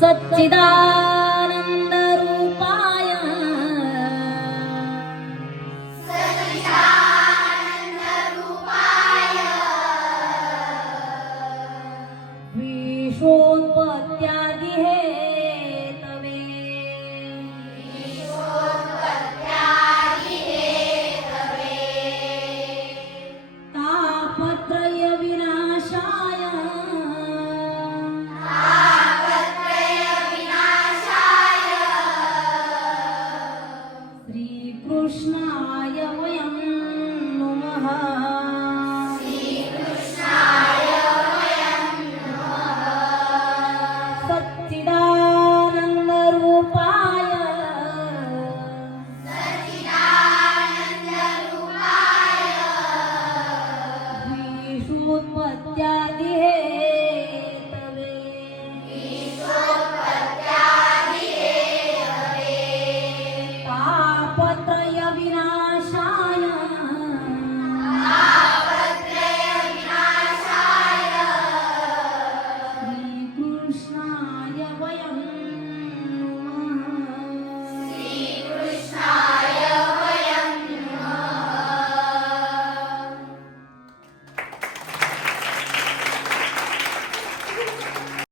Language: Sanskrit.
सच्चिदानंद रूपाय। विशोत्पत्या श्रीकृष्णाय वयं नमः। सच्चिदानन्दरूपाय। भीषुत्पत्यादिः